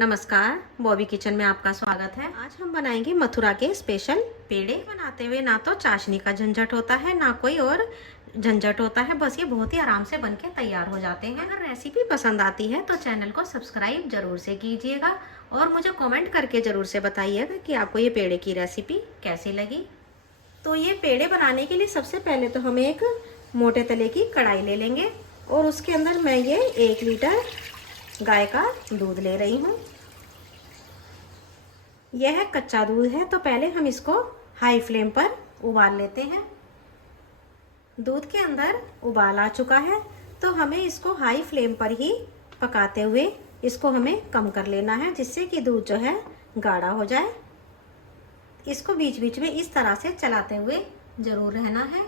नमस्कार, बॉबी किचन में आपका स्वागत है। आज हम बनाएंगे मथुरा के स्पेशल पेड़े। बनाते हुए ना तो चाशनी का झंझट होता है ना कोई और झंझट होता है, बस ये बहुत ही आराम से बनके तैयार हो जाते हैं। अगर रेसिपी पसंद आती है तो चैनल को सब्सक्राइब जरूर से कीजिएगा और मुझे कमेंट करके जरूर से बताइएगा कि आपको ये पेड़े की रेसिपी कैसी लगी। तो ये पेड़े बनाने के लिए सबसे पहले तो हम एक मोटे तले की कढ़ाई ले लेंगे और उसके अंदर मैं ये 1 लीटर गाय का दूध ले रही हूँ। यह कच्चा दूध है तो पहले हम इसको हाई फ्लेम पर उबाल लेते हैं। दूध के अंदर उबाल आ चुका है तो हमें इसको हाई फ्लेम पर ही पकाते हुए इसको हमें कम कर लेना है, जिससे कि दूध जो है गाढ़ा हो जाए। इसको बीच बीच में इस तरह से चलाते हुए ज़रूर रहना है।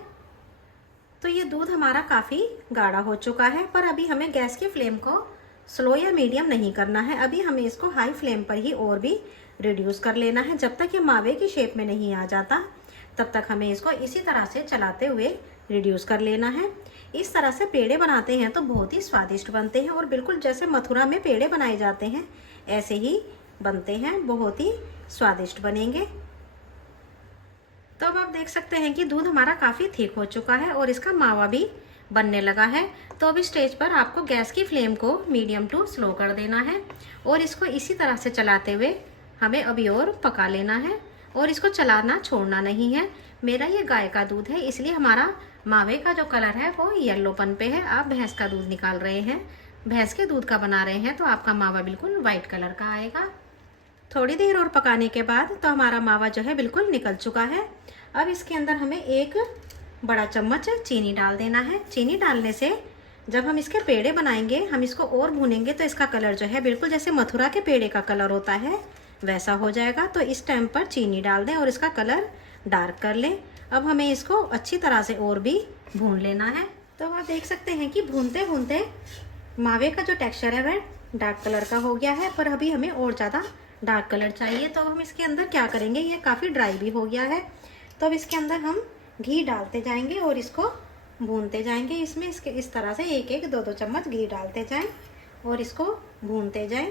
तो ये दूध हमारा काफ़ी गाढ़ा हो चुका है, पर अभी हमें गैस की फ्लेम को स्लो या मीडियम नहीं करना है। अभी हमें इसको हाई फ्लेम पर ही और भी रिड्यूस कर लेना है। जब तक ये मावे की शेप में नहीं आ जाता तब तक हमें इसको इसी तरह से चलाते हुए रिड्यूस कर लेना है। इस तरह से पेड़े बनाते हैं तो बहुत ही स्वादिष्ट बनते हैं और बिल्कुल जैसे मथुरा में पेड़े बनाए जाते हैं ऐसे ही बनते हैं, बहुत ही स्वादिष्ट बनेंगे। तो अब आप देख सकते हैं कि दूध हमारा काफ़ी थिक हो चुका है और इसका मावा भी बनने लगा है। तो अब इस स्टेज पर आपको गैस की फ्लेम को मीडियम टू स्लो कर देना है और इसको इसी तरह से चलाते हुए हमें अभी और पका लेना है और इसको चलाना छोड़ना नहीं है। मेरा ये गाय का दूध है इसलिए हमारा मावे का जो कलर है वो येलोपन पे है। आप भैंस का दूध निकाल रहे हैं, भैंस के दूध का बना रहे हैं तो आपका मावा बिल्कुल वाइट कलर का आएगा। थोड़ी देर और पकाने के बाद तो हमारा मावा जो है बिल्कुल निकल चुका है। अब इसके अंदर हमें 1 बड़ा चम्मच चीनी डाल देना है। चीनी डालने से जब हम इसके पेड़े बनाएंगे, हम इसको और भूनेंगे तो इसका कलर जो है बिल्कुल जैसे मथुरा के पेड़े का कलर होता है वैसा हो जाएगा। तो इस टाइम पर चीनी डाल दें और इसका कलर डार्क कर लें। अब हमें इसको अच्छी तरह से और भी भून लेना है। तो आप देख सकते हैं कि भूनते भूनते मावे का जो टेक्सचर है वह डार्क कलर का हो गया है, पर अभी हमें और ज़्यादा डार्क कलर चाहिए। तो हम इसके अंदर क्या करेंगे, ये काफ़ी ड्राई भी हो गया है तो अब इसके अंदर हम घी डालते जाएंगे और इसको भूनते जाएंगे। इसमें इसके इस तरह से 1-1, 2-2 चम्मच घी डालते जाएं और इसको भूनते जाएं।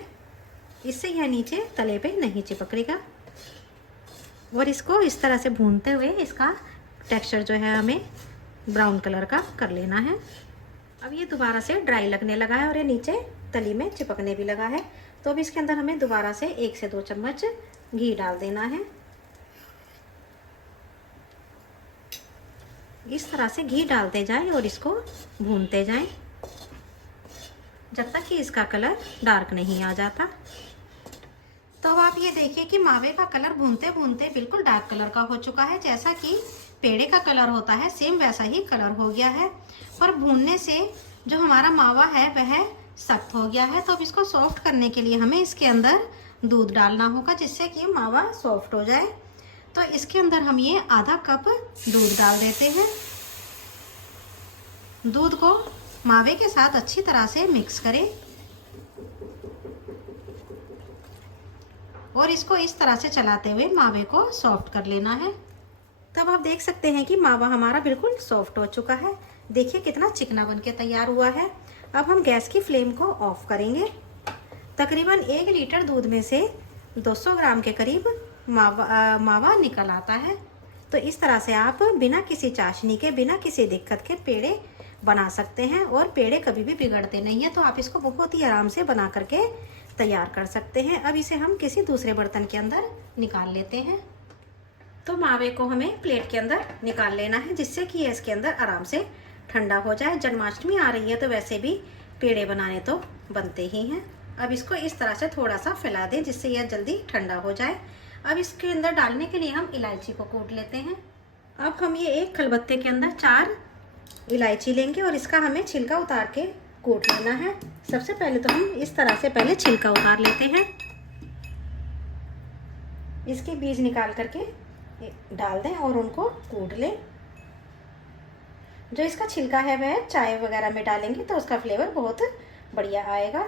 इससे यह नीचे तले पे नहीं चिपकेगा और इसको इस तरह से भूनते हुए इसका टेक्सचर जो है हमें ब्राउन कलर का कर लेना है। अब ये दोबारा से ड्राई लगने लगा है और ये नीचे तली में चिपकने भी लगा है। तो अब इसके अंदर हमें दोबारा से 1 से 2 चम्मच घी डाल देना है। इस तरह से घी डालते जाएं और इसको भूनते जाएं जब तक कि इसका कलर डार्क नहीं आ जाता। तो अब आप ये देखिए कि मावे का कलर भूनते भूनते बिल्कुल डार्क कलर का हो चुका है। जैसा कि पेड़े का कलर होता है सेम वैसा ही कलर हो गया है, पर भूनने से जो हमारा मावा है वह सख्त हो गया है। तो अब इसको सॉफ्ट करने के लिए हमें इसके अंदर दूध डालना होगा, जिससे कि मावा सॉफ्ट हो जाए। तो इसके अंदर हम ये आधा कप दूध डाल देते हैं। दूध को मावे के साथ अच्छी तरह से मिक्स करें और इसको इस तरह से चलाते हुए मावे को सॉफ्ट कर लेना है। तब आप देख सकते हैं कि मावा हमारा बिल्कुल सॉफ्ट हो चुका है। देखिए कितना चिकना बनके तैयार हुआ है। अब हम गैस की फ्लेम को ऑफ करेंगे। तकरीबन 1 लीटर दूध में से 200 ग्राम के करीब मावा निकल आता है। तो इस तरह से आप बिना किसी चाशनी के, बिना किसी दिक्कत के पेड़े बना सकते हैं और पेड़े कभी भी बिगड़ते नहीं है। तो आप इसको बहुत ही आराम से बना करके तैयार कर सकते हैं। अब इसे हम किसी दूसरे बर्तन के अंदर निकाल लेते हैं। तो मावे को हमें प्लेट के अंदर निकाल लेना है, जिससे कि ये इसके अंदर आराम से ठंडा हो जाए। जन्माष्टमी आ रही है तो वैसे भी पेड़े बनाने तो बनते ही हैं। अब इसको इस तरह से थोड़ा सा फैला दें जिससे यह जल्दी ठंडा हो जाए। अब इसके अंदर डालने के लिए हम इलायची को कूट लेते हैं। अब हम ये एक खलबत्ते के अंदर 4 इलायची लेंगे और इसका हमें छिलका उतार के कूट लेना है। सबसे पहले तो हम इस तरह से पहले छिलका उतार लेते हैं। इसके बीज निकाल करके डाल दें और उनको कूट लें। जो इसका छिलका है वह चाय वगैरह में डालेंगे तो उसका फ्लेवर बहुत बढ़िया आएगा।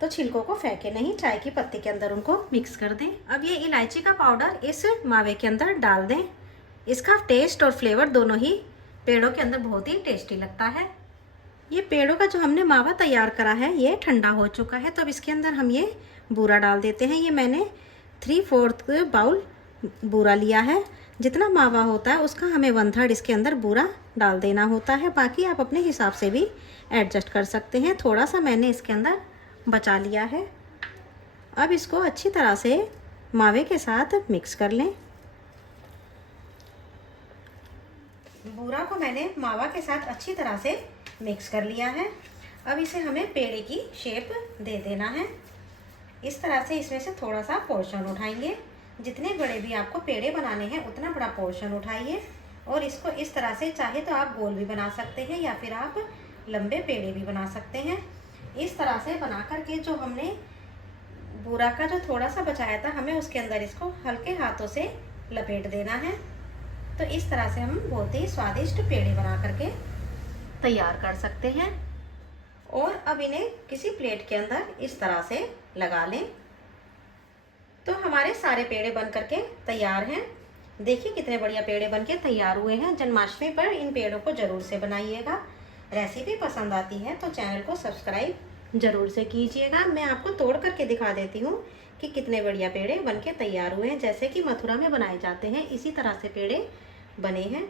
तो छिलकों को फेंके नहीं, चाय की पत्ती के अंदर उनको मिक्स कर दें। अब ये इलायची का पाउडर इस मावे के अंदर डाल दें। इसका टेस्ट और फ्लेवर दोनों ही पेड़ों के अंदर बहुत ही टेस्टी लगता है। ये पेड़ों का जो हमने मावा तैयार करा है ये ठंडा हो चुका है। तो अब इसके अंदर हम ये बूरा डाल देते हैं। ये मैंने 3/4 बाउल बूरा लिया है। जितना मावा होता है उसका हमें 1/3 इसके अंदर बूरा डाल देना होता है। बाकी आप अपने हिसाब से भी एडजस्ट कर सकते हैं। थोड़ा सा मैंने इसके अंदर बचा लिया है। अब इसको अच्छी तरह से मावे के साथ मिक्स कर लें। बूरा को मैंने मावा के साथ अच्छी तरह से मिक्स कर लिया है। अब इसे हमें पेड़े की शेप दे देना है। इस तरह से इसमें से थोड़ा सा पोर्शन उठाएंगे। जितने बड़े भी आपको पेड़े बनाने हैं उतना बड़ा पोर्शन उठाइए और इसको इस तरह से, चाहे तो आप गोल भी बना सकते हैं या फिर आप लंबे पेड़े भी बना सकते हैं। इस तरह से बना करके जो हमने बूरा का जो थोड़ा सा बचाया था, हमें उसके अंदर इसको हल्के हाथों से लपेट देना है। तो इस तरह से हम बहुत ही स्वादिष्ट पेड़े बना करके तैयार कर सकते हैं। और अब इन्हें किसी प्लेट के अंदर इस तरह से लगा लें। तो हमारे सारे पेड़े बन करके तैयार हैं। देखिए कितने बढ़िया पेड़े बनके तैयार हुए हैं। जन्माष्टमी पर इन पेड़ों को ज़रूर से बनाइएगा। रेसिपी पसंद आती है तो चैनल को सब्सक्राइब ज़रूर से कीजिएगा। मैं आपको तोड़ करके दिखा देती हूँ कि कितने बढ़िया पेड़े बनके तैयार हुए हैं। जैसे कि मथुरा में बनाए जाते हैं इसी तरह से पेड़े बने हैं।